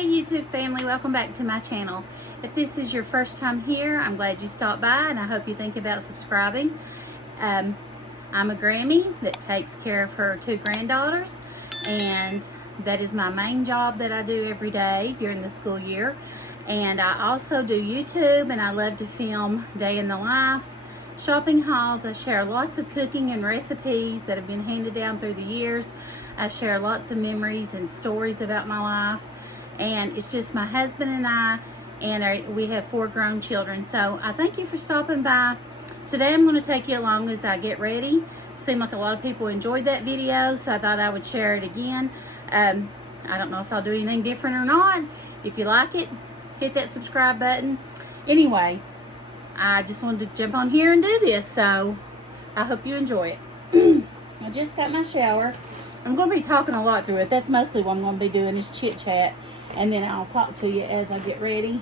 Hey YouTube family, welcome back to my channel. If this is your first time here, I'm glad you stopped by and I hope you think about subscribing. I'm a Grammy that takes care of her two granddaughters, and that is my main job that I do every day during the school year. And I also do YouTube, and I love to film day in the lives, shopping hauls. I share lots of cooking and recipes that have been handed down through the years. I share lots of memories and stories about my life. And it's just my husband and I, and we have 4 grown children. So I thank you for stopping by. Today I'm going to take you along as I get ready. Seemed like a lot of people enjoyed that video, so I thought I would share it again. I don't know if I'll do anything different or not. If you like it, hit that subscribe button. Anyway, I just wanted to jump on here and do this, so I hope you enjoy it. I just got my shower. I'm going to be talking a lot through it. That's mostly what I'm going to be doing, is chit chat. And then I'll talk to you as I get ready.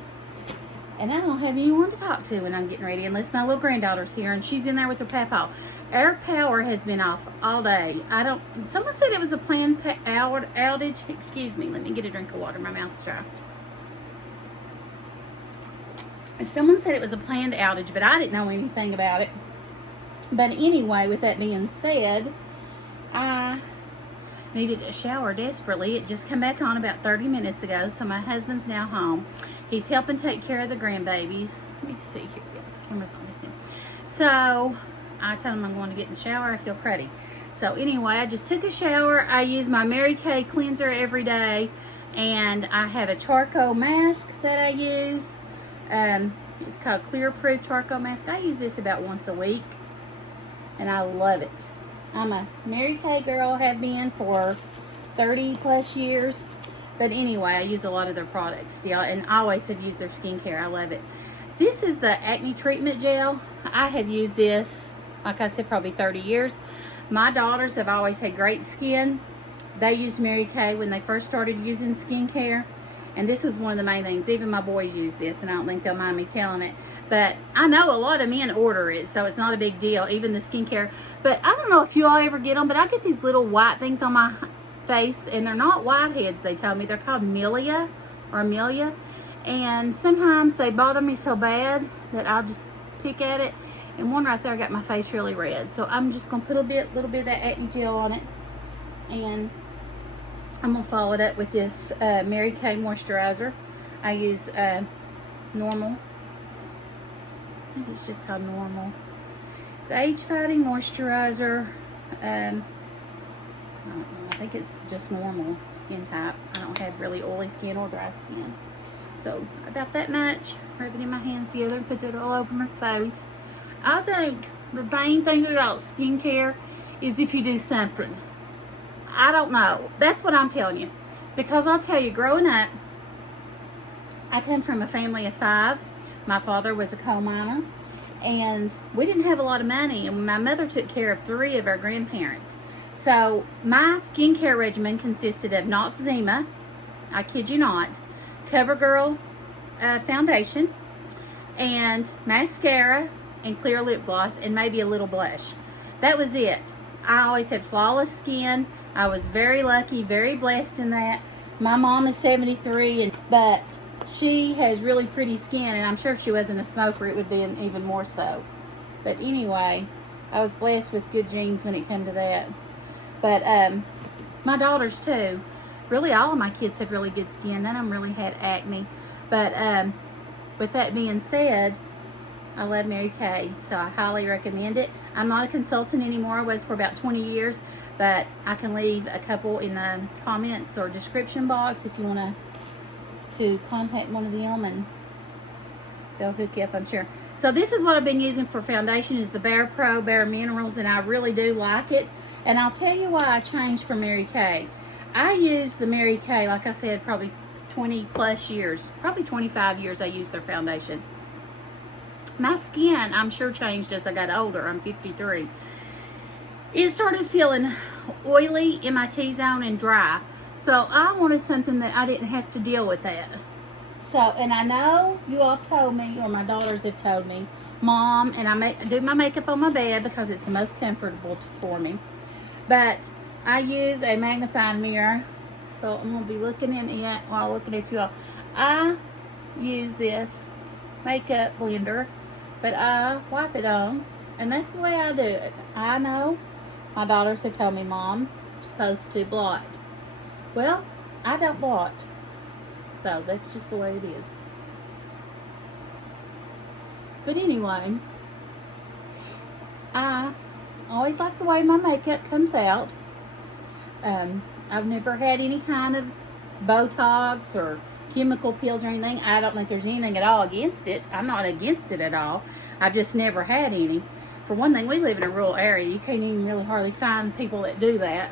And I don't have anyone to talk to when I'm getting ready, unless my little granddaughter's here and she's in there with her papa. Our power has been off all day. Someone said it was a planned outage. Excuse me, let me get a drink of water. My mouth's dry. Someone said it was a planned outage, but I didn't know anything about it. But anyway, with that being said, I needed a shower desperately. It just came back on about 30 minutes ago, so my husband's now home. He's helping take care of the grandbabies. Let me see here. Yeah, the camera's on this end. So I told him I'm going to get in the shower. I feel cruddy. So anyway, I just took a shower. I use my Mary Kay cleanser every day, and I have a charcoal mask that I use. It's called Clear Proof Charcoal Mask. I use this about once a week, and I love it. I'm a Mary Kay girl, have been for 30 plus years. But anyway, I use a lot of their products still, and I always have used their skincare. I love it. This is the Acne Treatment Gel. I have used this, like I said, probably 30 years. My daughters have always had great skin. They used Mary Kay when they first started using skincare. And this was one of the main things. Even my boys use this, and I don't think they'll mind me telling it. But I know a lot of men order it, so it's not a big deal, even the skincare. But I don't know if you all ever get them, but I get these little white things on my face, and they're not whiteheads, they tell me. They're called Amelia. And sometimes they bother me so bad that I'll just pick at it. And one right there got my face really red. So I'm just going to put a little bit of that acne gel on it. And I'm going to follow it up with this Mary Kay Moisturizer. I use Normal. I think it's just called Normal. It's age-fighting moisturizer. I don't know, I think it's just normal skin type. I don't have really oily skin or dry skin. So about that much. Rub it in my hands together and put that all over my face. I think the main thing about skincare is if you do something. I don't know. That's what I'm telling you. Because I'll tell you, growing up, I come from a family of 5. My father was a coal miner, and we didn't have a lot of money, and my mother took care of 3 of our grandparents. So my skincare regimen consisted of Noxzema, I kid you not, CoverGirl foundation, and mascara, and clear lip gloss, and maybe a little blush. That was it. I always had flawless skin. I was very lucky, very blessed in that. My mom is 73, but she has really pretty skin, and I'm sure if she wasn't a smoker, it would be even more so. But anyway, I was blessed with good genes when it came to that. But my daughters too. Really, all of my kids have really good skin. None of them really had acne. But with that being said, I love Mary Kay, so I highly recommend it. I'm not a consultant anymore. I was for about 20 years, but I can leave a couple in the comments or description box if you want to contact one of them, and they'll hook you up, I'm sure. So this is what I've been using for foundation, is the Bare Pro Bare Minerals, and I really do like it. And I'll tell you why I changed from Mary Kay. I used the Mary Kay, like I said, probably 20 plus years, probably 25 years I used their foundation. My skin, I'm sure, changed as I got older. I'm 53. It started feeling oily in my T-zone and dry. So I wanted something that I didn't have to deal with that. So, and I know you all have told me, or my daughters have told me, Mom, and I do my makeup on my bed because it's the most comfortable for me. But I use a magnifying mirror So I'm going to be looking in it while looking at you all. I use this makeup blender, but I wipe it on, and that's the way I do it. I know my daughters have told me, Mom, you're supposed to blot. Well, I don't blot. So that's just the way it is. But anyway, I always like the way my makeup comes out. I've never had any kind of Botox or chemical peels or anything. I don't think there's anything at all against it. I'm not against it at all. I've just never had any. For one thing, we live in a rural area. You can't even really hardly find people that do that.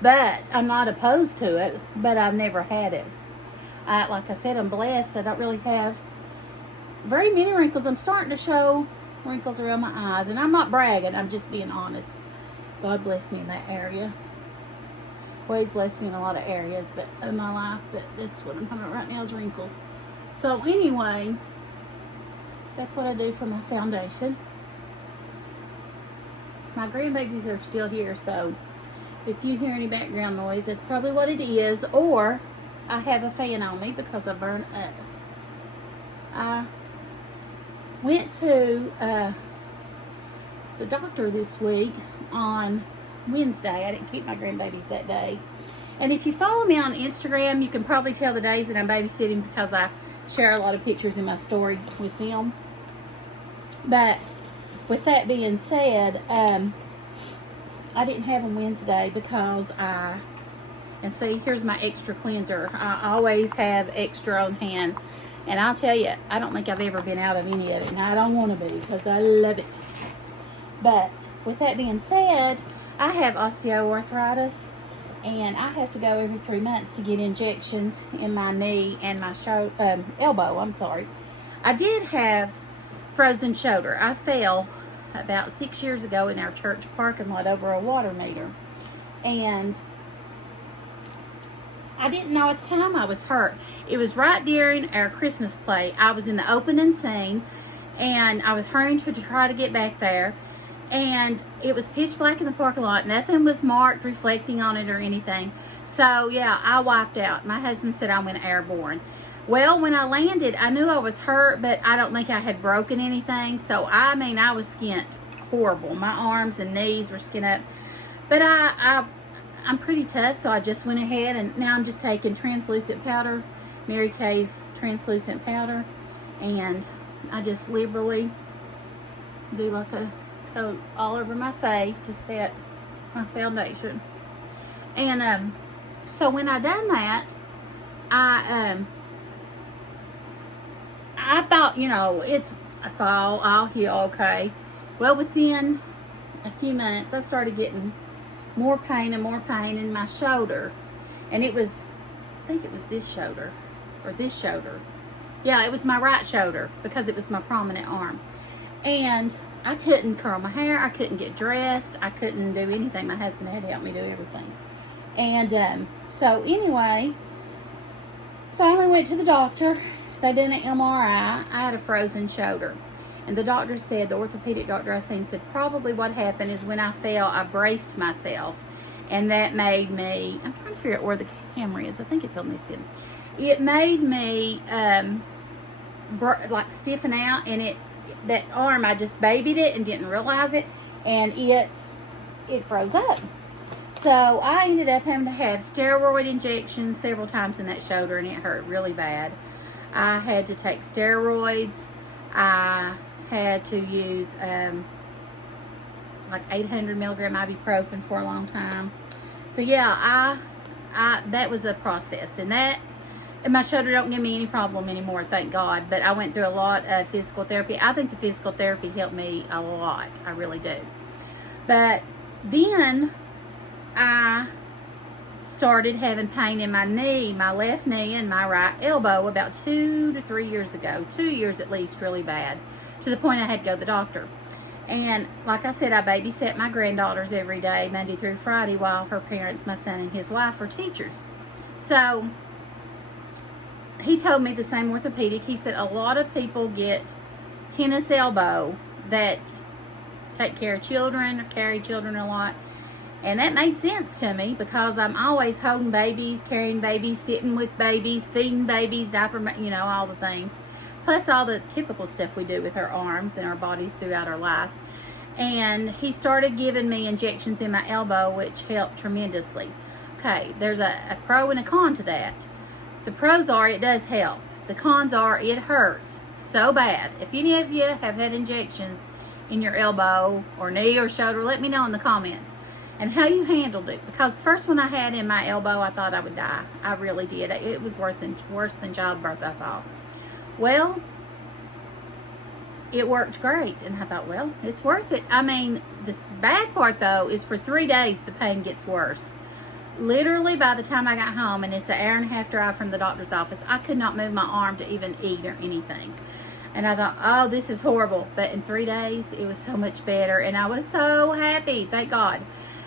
But I'm not opposed to it, but I've never had it. Like I said, I'm blessed. I don't really have very many wrinkles. I'm starting to show wrinkles around my eyes, and I'm not bragging. I'm just being honest. God bless me in that area. Well, He's blessed me in a lot of areas, but in my life, that's what I'm talking about right now is wrinkles. So anyway, that's what I do for my foundation. My grandbabies are still here, so if you hear any background noise, that's probably what it is. Or I have a fan on me because I burn up. I went to the doctor this week on Wednesday. I didn't keep my grandbabies that day. And if you follow me on Instagram, you can probably tell the days that I'm babysitting because I share a lot of pictures in my story with them. But with that being said, I didn't have them Wednesday because and see, here's my extra cleanser. I always have extra on hand. And I'll tell you, I don't think I've ever been out of any of it. And I don't want to be because I love it. But with that being said, I have osteoarthritis, and I have to go every 3 months to get injections in my knee and my elbow. I'm sorry. I did have frozen shoulder. I fell about 6 years ago in our church parking lot over a water meter, and I didn't know at the time I was hurt. It was right during our Christmas play. I was in the opening scene, and I was hurrying to try to get back there. And it was pitch black in the parking lot. Nothing was marked, reflecting on it or anything. So, yeah, I wiped out. My husband said I went airborne. Well, when I landed, I knew I was hurt, but I don't think I had broken anything. So, I mean, I was skint horrible. My arms and knees were skint up. But I'm pretty tough, so I just went ahead, and now I'm just taking translucent powder, Mary Kay's translucent powder, and I just liberally do like a coat all over my face to set my foundation. And so when I done that, I thought, you know, it's a fall, I'll heal okay. Well, within a few months, I started getting more pain in my shoulder. And it was, I think it was this shoulder, or this shoulder. Yeah, it was my right shoulder, because it was my prominent arm. And I couldn't curl my hair, I couldn't get dressed, I couldn't do anything. My husband had to help me do everything. And so anyway, finally went to the doctor. They did an MRI. I had a frozen shoulder. And the doctor said, the orthopedic doctor I seen said, probably what happened is when I fell, I braced myself. And that made me, I'm trying to figure out where the camera is. I think it's on this end. It made me like stiffen out, and that arm, I just babied it and didn't realize it, and it froze up. So I ended up having to have steroid injections several times in that shoulder, and it hurt really bad. I had to take steroids. I had to use like 800 milligram ibuprofen for a long time. So yeah, that was a process, and my shoulder don't give me any problem anymore, thank God. But I went through a lot of physical therapy. I think the physical therapy helped me a lot. I really do. But then I started having pain in my knee, my left knee and my right elbow about 2 to 3 years ago. 2 years at least, really bad. To the point I had to go to the doctor. And like I said, I babysat my granddaughters every day, Monday through Friday, while her parents, my son and his wife, are teachers. So he told me the same orthopedic. He said a lot of people get tennis elbow that take care of children or carry children a lot. And that made sense to me because I'm always holding babies, carrying babies, sitting with babies, feeding babies, all the things. Plus all the typical stuff we do with our arms and our bodies throughout our life. And he started giving me injections in my elbow, which helped tremendously. Okay, there's a pro and a con to that. The pros are it does help. The cons are it hurts so bad. If any of you have had injections in your elbow or knee or shoulder, let me know in the comments and how you handled it. Because the first one I had in my elbow, I thought I would die. I really did. It was worse than childbirth, I thought. Well, it worked great. And I thought, well, it's worth it. I mean, the bad part, though, is for 3 days, the pain gets worse. Literally, by the time I got home, and it's an hour-and-a-half drive from the doctor's office, I could not move my arm to even eat or anything. And I thought, oh, this is horrible. But in 3 days, it was so much better. And I was so happy, thank God.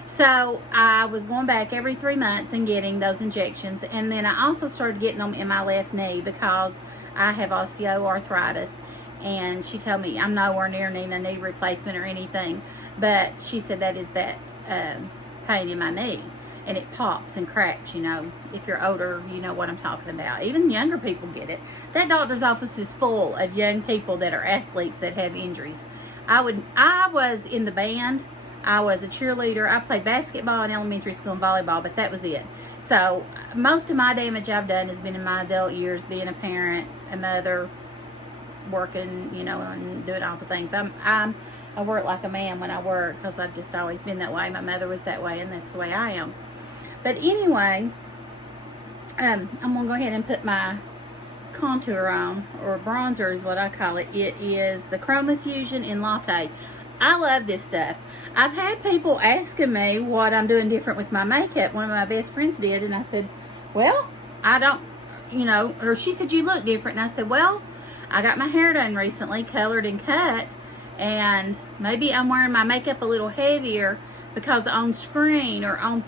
So I was going back every 3 months and getting those injections. And then I also started getting them in my left knee because I have osteoarthritis. And she told me I'm nowhere near needing a knee replacement or anything. But she said that is that pain in my knee. And it pops and cracks, If you're older, you know what I'm talking about. Even younger people get it. That doctor's office is full of young people that are athletes that have injuries. I was in the band. I was a cheerleader. I played basketball in elementary school and volleyball, but that was it. So most of my damage I've done has been in my adult years, being a parent, a mother, working, and doing all the things. I work like a man when I work because I've just always been that way. My mother was that way, and that's the way I am. But anyway, I'm going to go ahead and put my contour on, or bronzer is what I call it. It is the Chroma Fusion in Latte. I love this stuff. I've had people asking me what I'm doing different with my makeup. One of my best friends did, and I said, well, I don't, or she said, you look different. And I said, well, I got my hair done recently, colored and cut, and maybe I'm wearing my makeup a little heavier because on screen or on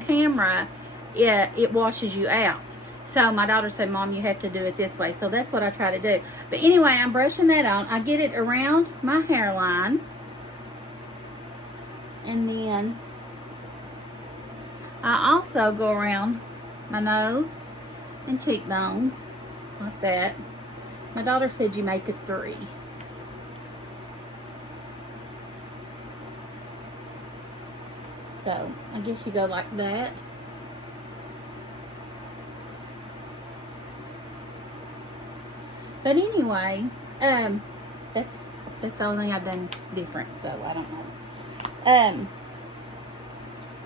camera, it washes you out. So my daughter said, Mom, you have to do it this way. So that's what I try to do. But anyway, I'm brushing that on. I get it around my hairline. And then I also go around my nose and cheekbones like that. My daughter said you make a 3. So I guess you go like that. But anyway, that's the only thing I've done different, so I don't know.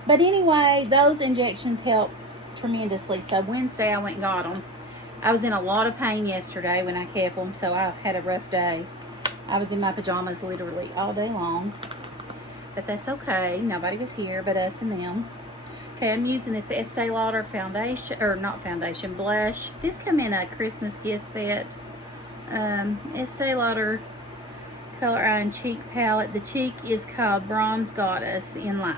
But anyway, those injections help tremendously. So Wednesday I went and got them. I was in a lot of pain yesterday when I kept them, so I had a rough day. I was in my pajamas literally all day long. But that's okay. Nobody was here but us and them. Okay, I'm using this Estee Lauder foundation, or not foundation, blush. This come in a Christmas gift set. Estee Lauder Color Eye and Cheek Palette. The cheek is called Bronze Goddess in Light.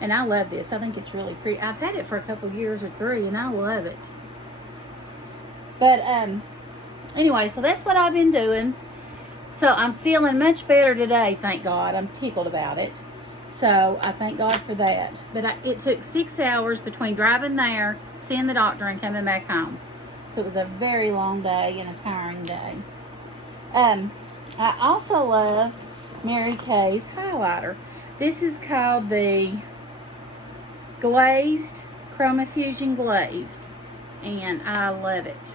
And I love this. I think it's really pretty. I've had it for a couple years or 3, and I love it. But anyway, so that's what I've been doing. So I'm feeling much better today, thank God. I'm tickled about it. So I thank God for that. But it took 6 hours between driving there, seeing the doctor, and coming back home. So it was a very long day and a tiring day. I also love Mary Kay's highlighter. This is called the Glazed, Chroma Fusion Glazed. And I love it.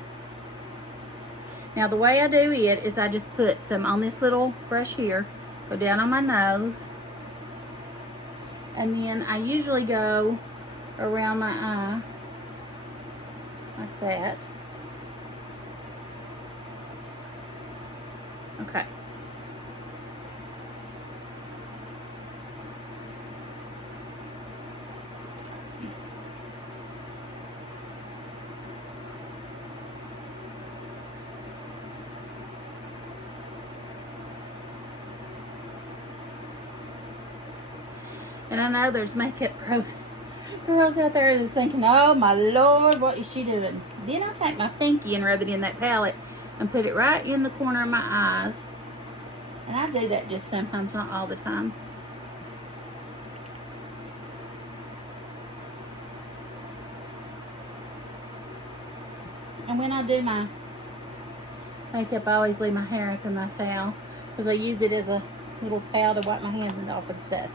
Now the way I do it is I just put some on this little brush here, go down on my nose, and then I usually go around my eye like that. Okay. And I know there's makeup girls out there that's thinking, oh my Lord, what is she doing? Then I take my pinky and rub it in that palette and put it right in the corner of my eyes. And I do that just sometimes, not all the time. And when I do my makeup, I always leave my hair up in my towel because I use it as a little towel to wipe my hands and off and stuff.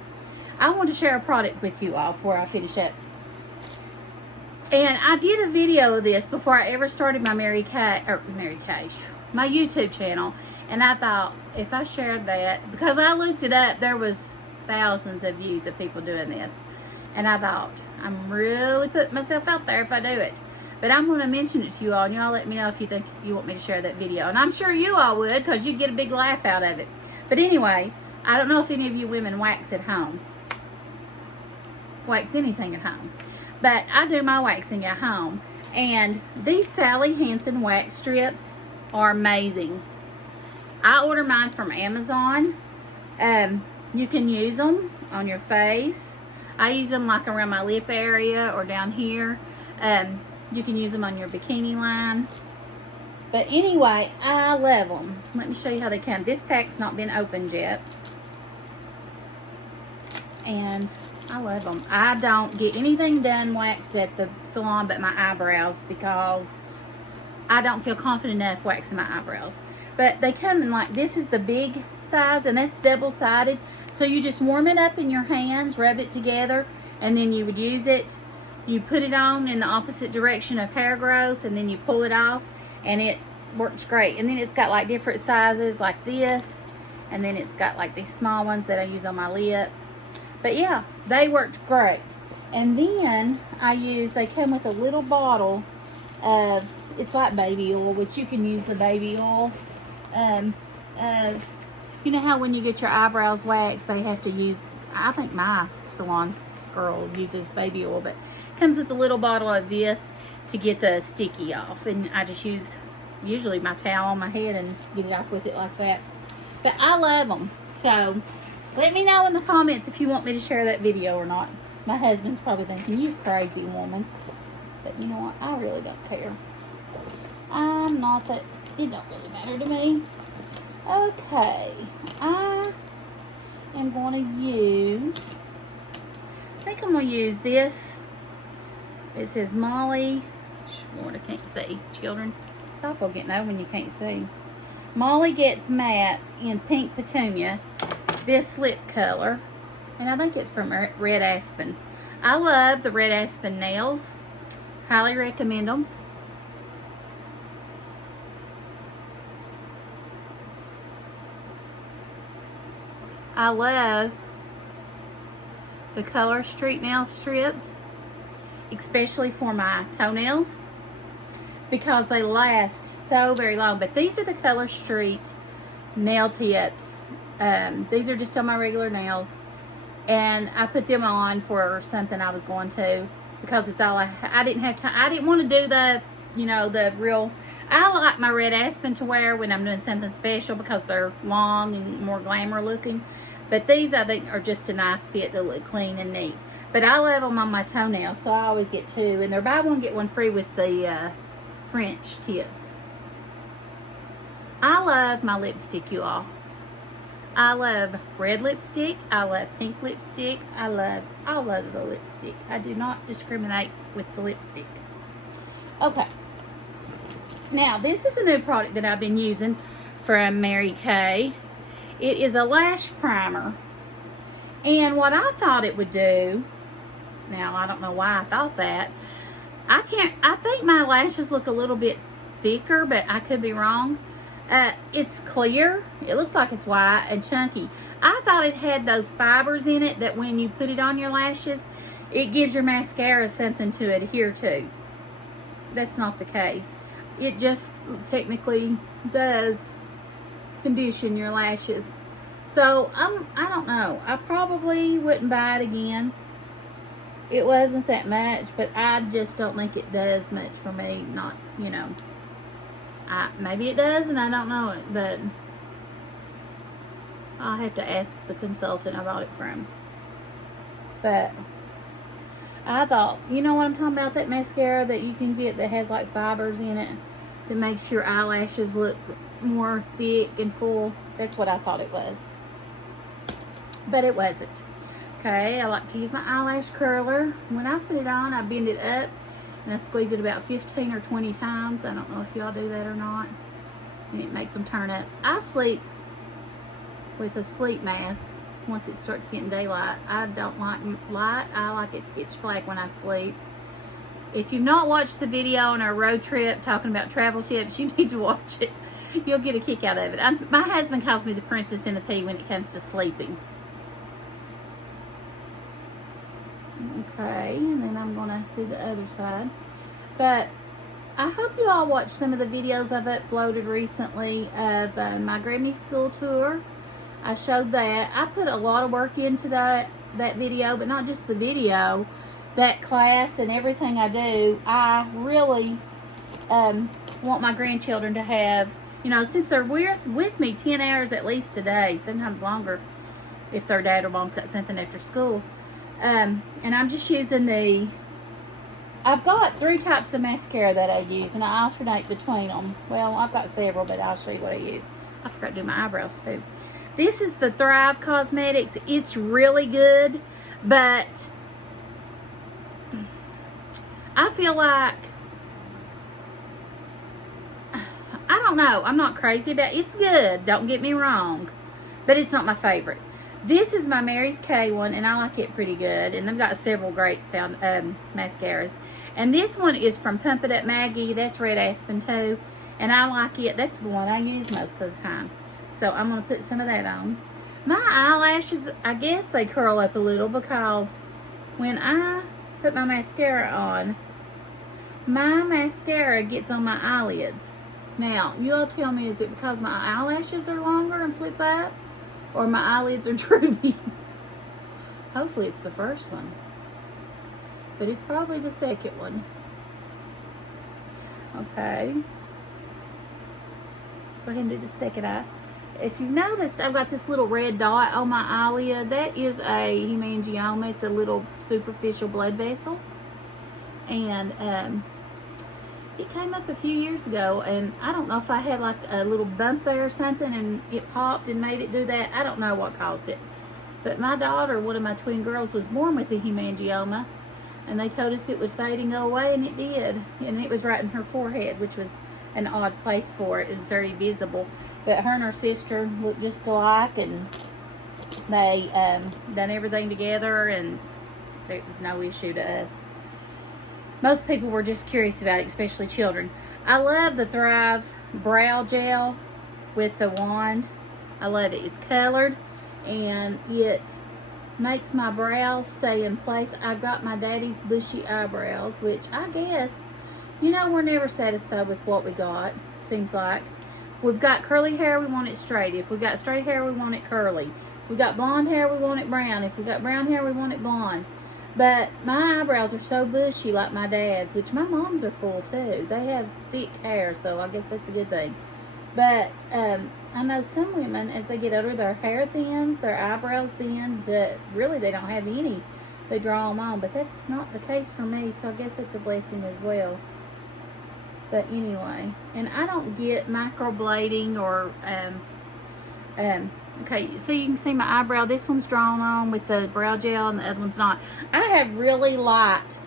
I want to share a product with you all before I finish up. And I did a video of this before I ever started my my YouTube channel. And I thought, if I shared that, because I looked it up, there was thousands of views of people doing this. And I thought, I'm really putting myself out there if I do it. But I'm going to mention it to you all, and y'all let me know if you think you want me to share that video. And I'm sure you all would, because you'd get a big laugh out of it. But anyway, I don't know if any of you women wax at home. Wax anything at home. But I do my waxing at home. And these Sally Hansen wax strips are amazing. I order mine from Amazon. You can use them on your face. I use them like around my lip area or down here. You can use them on your bikini line. But anyway, I love them. Let me show you how they come. This pack's not been opened yet. And I love them. I don't get anything done waxed at the salon but my eyebrows because I don't feel confident enough waxing my eyebrows. But they come in like, this is the big size, and that's double-sided. So you just warm it up in your hands, rub it together, and then you would use it. You put it on in the opposite direction of hair growth, and then you pull it off, and it works great. And then it's got like different sizes like this, and then it's got like these small ones that I use on my lip. But yeah, they worked great. And then they come with a little bottle of, it's like baby oil, which you can use the baby oil. You know how when you get your eyebrows waxed, they have to use, I think my salon girl uses baby oil, but it comes with a little bottle of this to get the sticky off. And I just use usually my towel on my head and get it off with it like that. But I love them. So let me know in the comments if you want me to share that video or not. My husband's probably thinking, you crazy woman. But you know what? I really don't care. I'm not that, it don't really matter to me. Okay. I am going to use, I think I'm going to use this. It says Molly. Lord, I can't see. Children, it's awful getting old when you can't see. Molly Gets Matte in Pink Petunia. This lip color. And I think it's from Red Aspen. I love the Red Aspen nails. Highly recommend them. I love the Color Street nail strips, especially for my toenails, because they last so very long. But these are the Color Street nail tips. These are just on my regular nails, and I put them on for something I was going to, because it's all I didn't have time. I didn't want to do the, you know, the real. I like my Red Aspen to wear when I'm doing something special because they're long and more glamour looking. But these, I think, are just a nice fit to look clean and neat. But I love them on my toenails, so I always get two. And they're buy one, get one free with the French tips. I love my lipstick, you all. I love red lipstick. I love pink lipstick. I love all of the lipstick. I do not discriminate with the lipstick. Okay. Now, this is a new product that I've been using from Mary Kay. It is a lash primer. And what I thought it would do, now I don't know why I thought that. I think my lashes look a little bit thicker, but I could be wrong. It's clear. It looks like it's white and chunky. I thought it had those fibers in it that when you put it on your lashes, it gives your mascara something to adhere to. That's not the case. It just technically does condition your lashes. So I don't know. I probably wouldn't buy it again. It wasn't that much, but I just don't think it does much for me. Not, you know. Maybe it does and I don't know it, but I'll have to ask the consultant I bought it from. But I thought, you know what I'm talking about, that mascara that you can get that has like fibers in it that makes your eyelashes look more thick and full. That's what I thought it was, but it wasn't. Okay, I like to use my eyelash curler. When I put it on, I bend it up And I squeeze it about 15 or 20 times. I don't know if y'all do that or not. And it makes them turn up. I sleep with a sleep mask once it starts getting daylight. I don't like light. I like it pitch black when I sleep. If you've not watched the video on our road trip talking about travel tips, you need to watch it. You'll get a kick out of it. My husband calls me the princess in the pea when it comes to sleeping. Okay, and then I'm going to do the other side. But I hope you all watched some of the videos I've uploaded recently of my Grammy school tour. I showed that. I put a lot of work into that video, but not just the video, that class and everything I do. I really want my grandchildren to have, you know, since they're with me 10 hours at least a day, sometimes longer if their dad or mom's got something after school. And I'm just using I've got 3 types of mascara that I use, and I alternate between them. Well, I've got several, but I'll show you what I use. I forgot to do my eyebrows too. This is the Thrive Cosmetics. It's really good, but I feel like, I don't know, I'm not crazy about it. It's good, don't get me wrong, but it's not my favorite. This is my Mary Kay one, and I like it pretty good. And they've got several great mascaras. And this one is from Pump It Up Maggie. That's Red Aspen too. And I like it. That's the one I use most of the time. So I'm going to put some of that on. My eyelashes, I guess they curl up a little because when I put my mascara on, my mascara gets on my eyelids. Now, you all tell me, is it because my eyelashes are longer and flip up? Or my eyelids are droopy? Hopefully it's the first one. But it's probably the second one. Okay. Go ahead and do the second eye. If you've noticed, I've got this little red dot on my eyelid. That is a hemangioma. It's a little superficial blood vessel. And it came up a few years ago, and I don't know if I had like a little bump there or something and it popped and made it do that. I don't know what caused it. But my daughter, one of my twin girls, was born with a hemangioma, and they told us it would fade and go away, and it did. And it was right in her forehead, which was an odd place for it. It was very visible. But her and her sister looked just alike, and they done everything together, and there was no issue to us. Most people were just curious about it, especially children. I love the Thrive Brow Gel with the wand. I love it. It's colored, and it makes my brows stay in place. I got my daddy's bushy eyebrows, which I guess, you know, we're never satisfied with what we got, seems like. If we've got curly hair, we want it straight. If we've got straight hair, we want it curly. If we've got blonde hair, we want it brown. If we've got brown hair, we want it blonde. But my eyebrows are so bushy like my dad's, which my mom's are full too. They have thick hair, so I guess that's a good thing. But I know some women, as they get older, their hair thins, their eyebrows thin, that really they don't have any. They draw them on, but that's not the case for me, so I guess that's a blessing as well. But anyway, and I don't get microblading or okay, so you can see my eyebrow. This one's drawn on with the brow gel and the other one's not. I have really light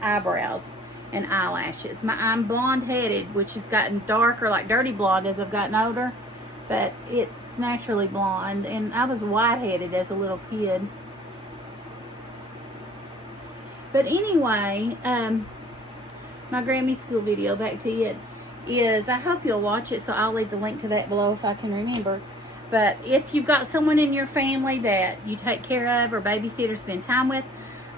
eyebrows and eyelashes. I'm blonde-headed, which has gotten darker, like dirty blonde as I've gotten older. But it's naturally blonde. And I was white-headed as a little kid. But anyway, my Grammy school video, back to it, is, I hope you'll watch it, so I'll leave the link to that below if I can remember. But if you've got someone in your family that you take care of or babysit or spend time with,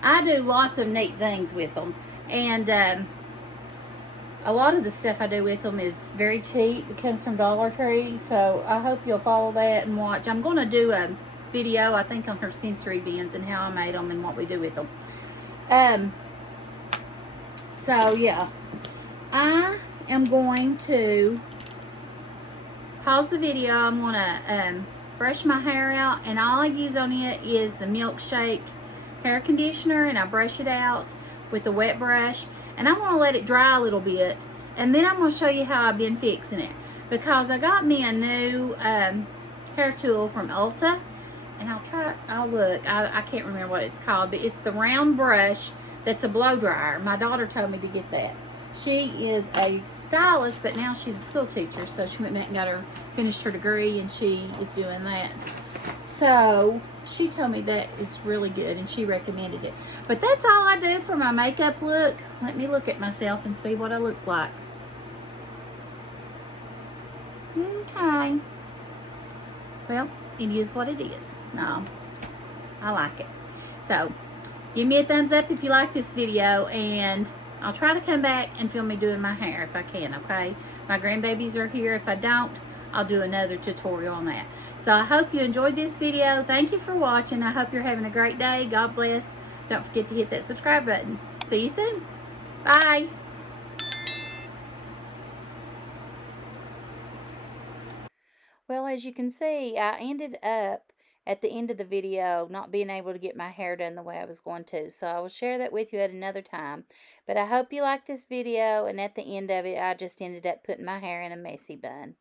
I do lots of neat things with them. And a lot of the stuff I do with them is very cheap. It comes from Dollar Tree. So I hope you'll follow that and watch. I'm going to do a video, I think, on her sensory bins and how I made them and what we do with them. So, yeah. I am going to pause the video. I'm going to brush my hair out, and all I use on it is the Milkshake hair conditioner, and I brush it out with a wet brush, and I'm going to let it dry a little bit, and then I'm going to show you how I've been fixing it, because I got me a new hair tool from Ulta, and I'll look, I can't remember what it's called, but it's the round brush that's a blow dryer. My daughter told me to get that. She is a stylist, but now she's a school teacher, so she went back and finished her degree, and she is doing that. So she told me that is really good, and she recommended it. But that's all I do for my makeup look. Let me look at myself and see what I look like. Okay. Well, it is what it is. No, I like it. So give me a thumbs up if you like this video, and I'll try to come back and film me doing my hair if I can, okay? My grandbabies are here. If I don't, I'll do another tutorial on that. So I hope you enjoyed this video. Thank you for watching. I hope you're having a great day. God bless. Don't forget to hit that subscribe button. See you soon. Bye. Well, as you can see, I ended up at the end of the video not being able to get my hair done the way I was going to. So I will share that with you at another time. But I hope you like this video, and at the end of it, I just ended up putting my hair in a messy bun.